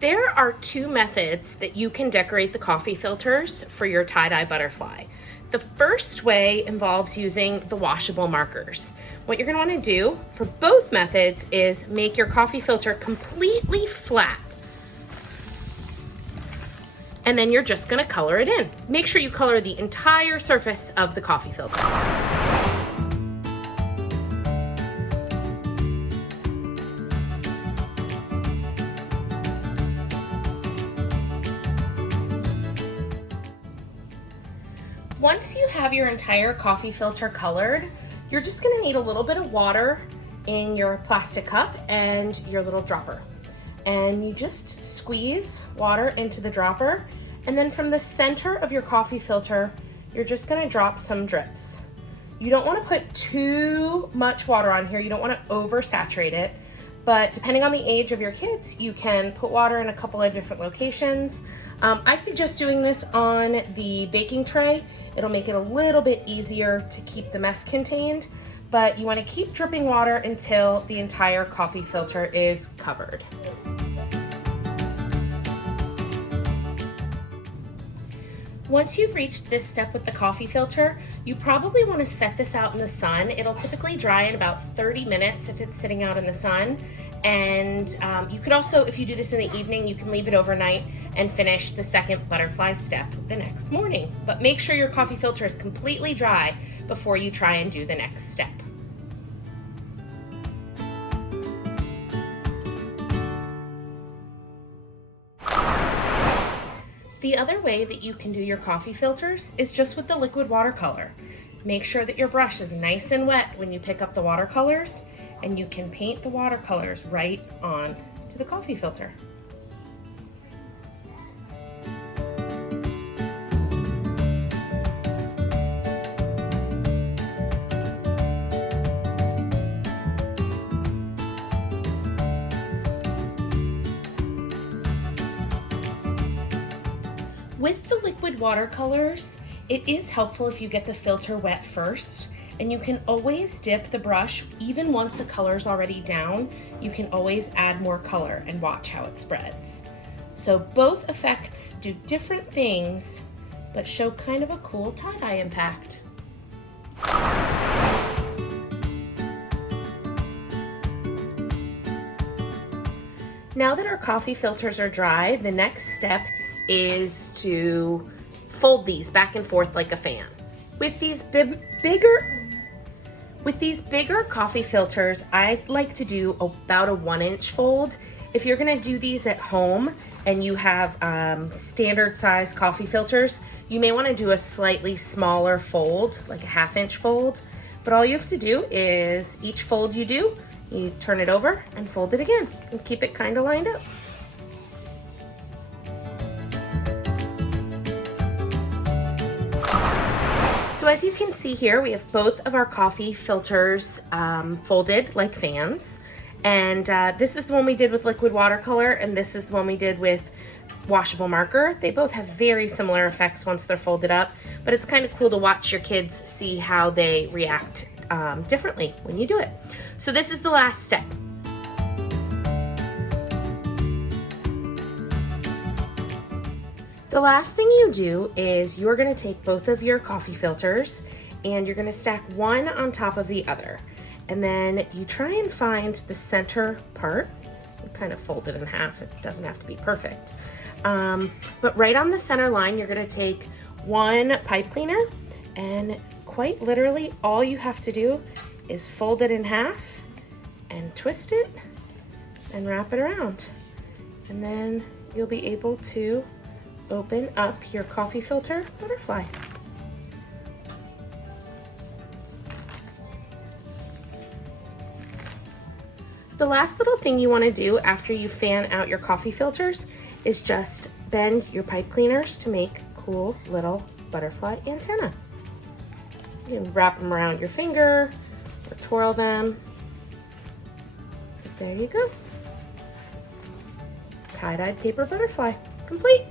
There are two methods that you can decorate the coffee filters for your tie-dye butterfly. The first way involves using the washable markers. What you're going to want to do for both methods is make your coffee filter completely flat. And then you're just going to color it in. Make sure you color the entire surface of the coffee filter. Once you have your entire coffee filter colored, you're just gonna need a little bit of water in your plastic cup and your little dropper. And you just squeeze water into the dropper, and then from the center of your coffee filter, you're just gonna drop some drips. You don't wanna put too much water on here. You don't wanna oversaturate it, but depending on the age of your kids, you can put water in a couple of different locations. I suggest doing this on the baking tray. It'll make it a little bit easier to keep the mess contained, but you want to keep dripping water until the entire coffee filter is covered. Once you've reached this step with the coffee filter, you probably want to set this out in the sun. It'll typically dry in about 30 minutes if it's sitting out in the sun. And you could also, if you do this in the evening, you can leave it overnight and finish the second butterfly step the next morning. But make sure your coffee filter is completely dry before you try and do the next step. The other way that you can do your coffee filters is just with the liquid watercolor. Make sure that your brush is nice and wet when you pick up the watercolors, and you can paint the watercolors right on to the coffee filter. With the liquid watercolors, it is helpful if you get the filter wet first, and you can always dip the brush. Even once the color's already down, you can always add more color and watch how it spreads. So both effects do different things, but show kind of a cool tie-dye impact. Now that our coffee filters are dry, the next step is to fold these back and forth like a fan. With these bigger coffee filters, I like to do about a 1-inch fold. If you're gonna do these at home and you have standard size coffee filters, you may wanna do a slightly smaller fold, like a 1/2-inch fold. But all you have to do is each fold you do, you turn it over and fold it again and keep it kinda lined up. So as you can see here, we have both of our coffee filters folded like fans. And this is the one we did with liquid watercolor, and this is the one we did with washable marker. They both have very similar effects once they're folded up, but it's kind of cool to watch your kids see how they react differently when you do it. So this is the last step. The last thing you do is you're going to take both of your coffee filters and you're going to stack one on top of the other. And then you try and find the center part. You kind of fold it in half. It doesn't have to be perfect. But right on the center line, you're going to take one pipe cleaner, and quite literally all you have to do is fold it in half and twist it and wrap it around. And then you'll be able to open up your coffee filter butterfly. The last little thing you want to do after you fan out your coffee filters is just bend your pipe cleaners to make cool little butterfly antenna. You can wrap them around your finger or twirl them. There you go. Tie-dyed paper butterfly, complete.